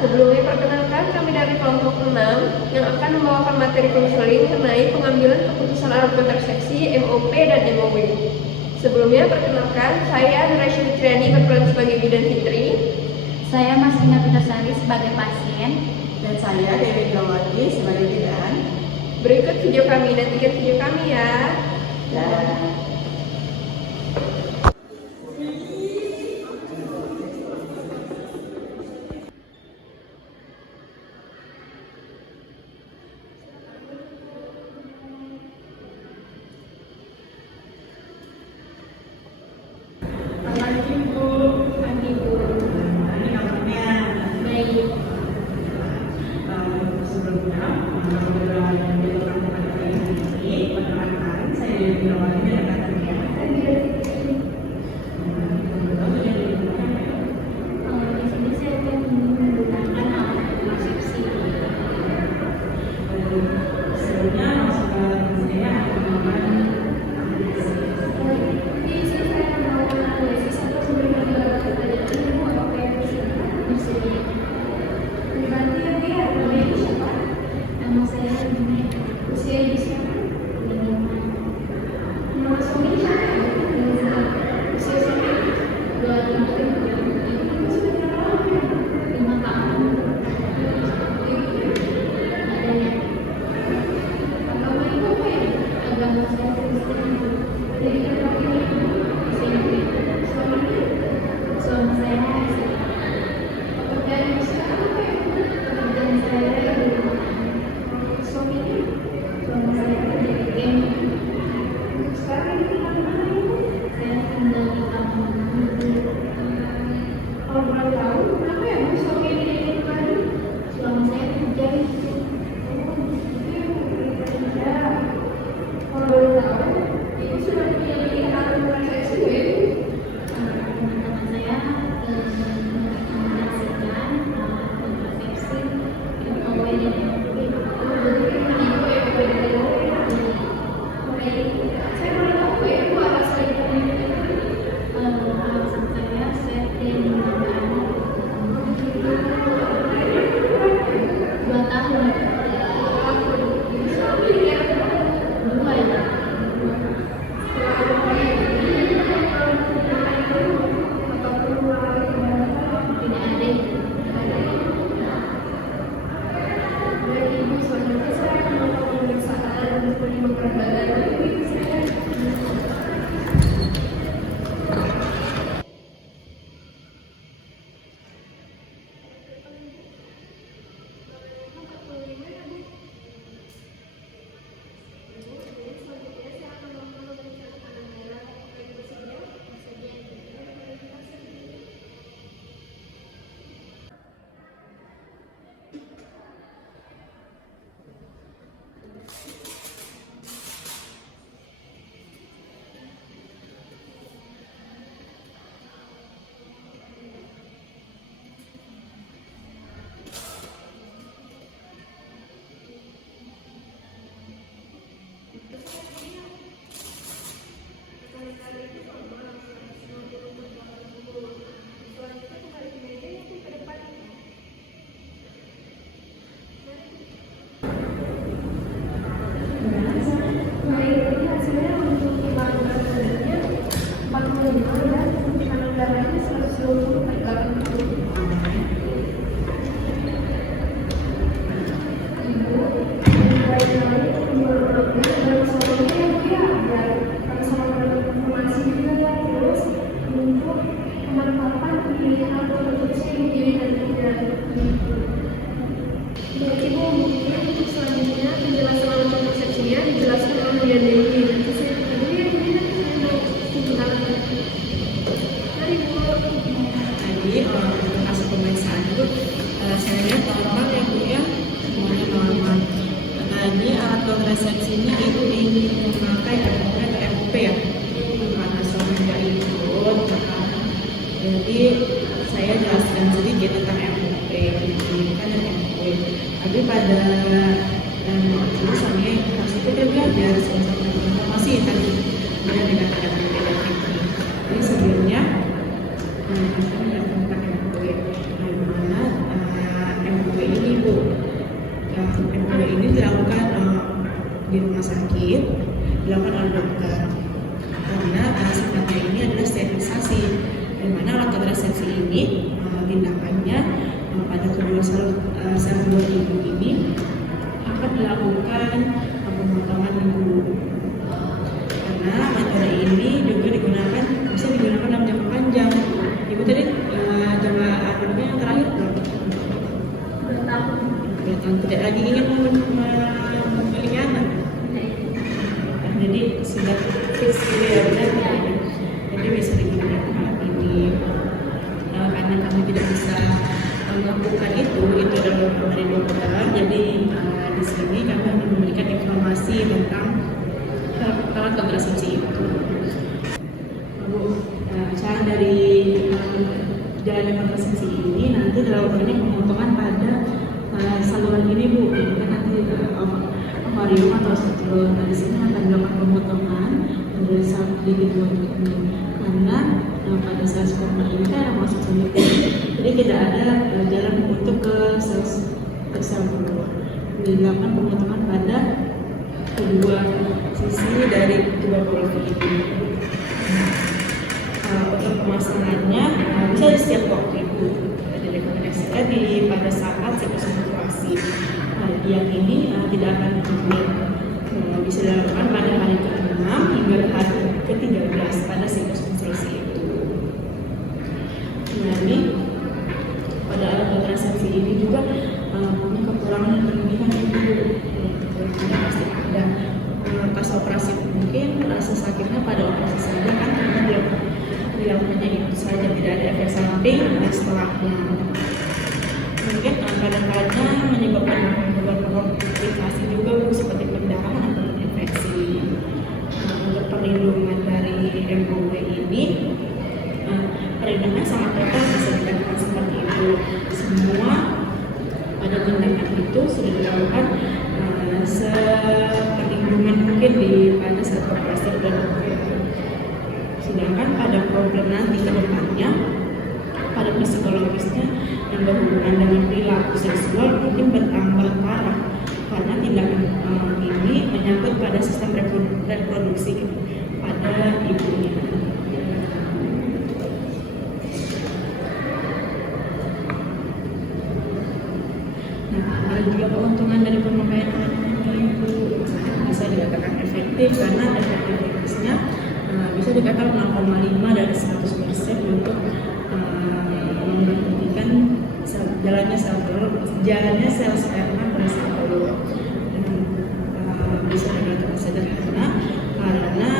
Sebelumnya perkenalkan kami dari kelompok 6 yang akan membawakan materi konseling mengenai pengambilan keputusan alat kontrasepsi MOP dan MOW. Sebelumnya perkenalkan saya Nuraisyah Fitriani berperan sebagai bidan Fitri. Saya Masina Pitasari sebagai pasien. Dan saya Dewi Gawati sebagai bidan. Berikut video kami, nantikan video kami ya. Dan Jadi saya jelaskan sedikit tentang MOP, pendidikan dan MOP. Tapi pada jurusannya harus kita belajar sama-sama informasi tadi dengan dikatakan berbeda itu. Jadi sebelumnya kita melihat tentang MOP. Bagaimana MOP ini Bu? MOP ini dilakukan di rumah sakit, dilakukan oleh dokter. Karena sifatnya ini adalah sterilisasi, di mana alat kontrasepsi ini tindakannya pada kedua sel buah ibu ini akan dilakukan pemotongan ibu. Karena metode ini juga bisa digunakan dalam jangka panjang. Ibu tadi jangka akhirnya yang terakhir berapa? 2 tahun. Tidak lagi ingin memiliki anak. Jadi sudah fix gitu ya, benar. Jadi bisa digunakan ini karena kami tidak bisa melakukan itu adalah dari dokter. Jadi di sini kami memberikan informasi tentang alat kontrasepsi itu. Cara dari jalannya kontrasepsi ini nanti dilakukannya pemotongan pada saluran ini Bu, kan nanti ovarium atau ovarium. Di sini akan dilakukan pemotongan dari gigi ini karena pada sel sperma ini kan masuk sendiri, jadi tidak ada jalan untuk ke sel telur. Dilakukan pemotongan pada kedua sisi dari tuberkulosis ini. Untuk pemasangannya bisa di setiap waktu itu. Direkomendasikan pada saat siklus menstruasi. Yang ini tidak akan bisa dilakukan pada hari ke-6 hingga hari ke-13 pada siklus menstruasi itu. Jadi pada alat kontrasepsi ini juga punya kekurangan dan kelebihan itu. Pasti ada. Pas operasi mungkin rasa sakitnya pada operasi saja kan dilakukannya itu saja, tidak ada efek samping setelahnya. Mungkin kadang-kadang menyebabkan komplikasi juga seperti pendarahan atau infeksi. Untuk perlindungan dari MOP ini, perlindungannya sangat total, bisa dikatakan seperti itu. Semua pada tindakan itu sudah dilakukan seperlindungan mungkin pada saat operasi dan sedangkan pada problem nanti ke depannya, pada psikologisnya yang berhubungan dengan perilaku seksual mungkin bertambah parah karena tindakan ini menyangkut pada sistem reproduksi pada ibunya. Nah, ada juga keuntungan dari pemakaian ibu, bisa dikatakan efektif karena efektivitasnya bisa dikatakan 0,5 dari 100% untuk menghentikan jalannya sel sperma pada sel telur. Bisa dikatakan sederhana karena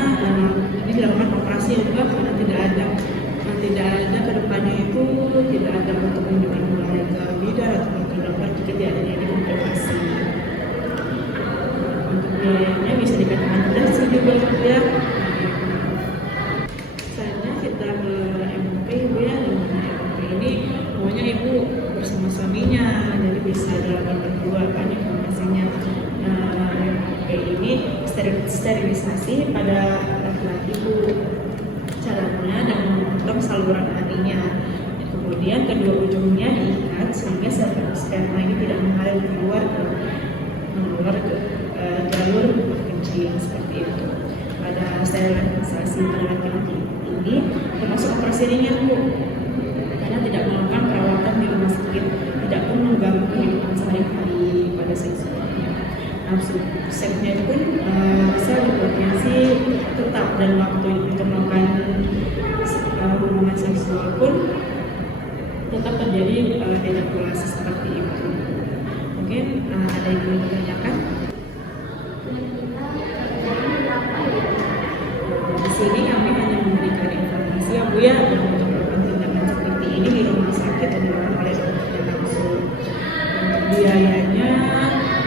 ini dilakukan operasi juga karena tidak ada kedepannya itu tidak ada untuk menunjukkan mulai ke bidan atau ke dokter jika tidak adanya di komplikasi. Untuk biayanya bisa dikatakan mudah sih juga ya. Ibu bersama suaminya, jadi bisa dilakukan berdua kan informasinya. Ini sterilisasi pada laki-laki Bu, caranya dengan memotong saluran hatinya. Kemudian kedua ujungnya diikat sehingga sel sperma ini tidak mengalir keluar ke jalur kencing seperti itu. Pada sterilisasi pada laki-laki ini termasuk operasi ringan Bu, tidak melakukan perawatan di rumah sakit, tidak pun mengganggu kehidupan sehari-hari pada seksualnya. Nafsu seksnya pun bisa berpotensi tetap dan waktu untuk melakukan hubungan seksual pun tetap terjadi ejakulasi seperti itu. Mungkin ada yang ingin ditanyakan? Di sini kami hanya memberikan informasi ya Bu ya, untuk ini di rumah sakit dilakukan oleh dokter langsung. Biayanya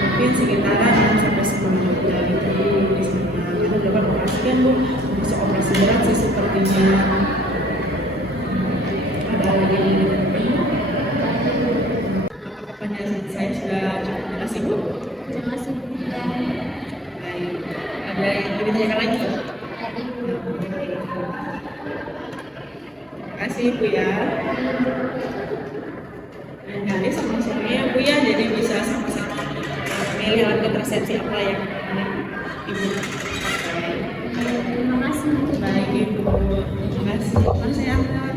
mungkin sekitaran 6-10 juta gitu di sana. Karena dilakukan operasi kan Bu, masuk operasi berat sih sepertinya. Ada lagi dengan Ibu? Apakah penjelasan saya sudah cukup jelas Ibu? Terima kasih Bu ya. Baik. Ada yang ingin ditanyakan lagi? Terima kasih Ibu ya. Dan kali sama-sama ya Bu ya, jadi bisa sama-sama memilih alat kontrasepsi apa yang Ibu pakai. Terima kasih Bu. Baik Ibu, terima kasih. Terima kasih.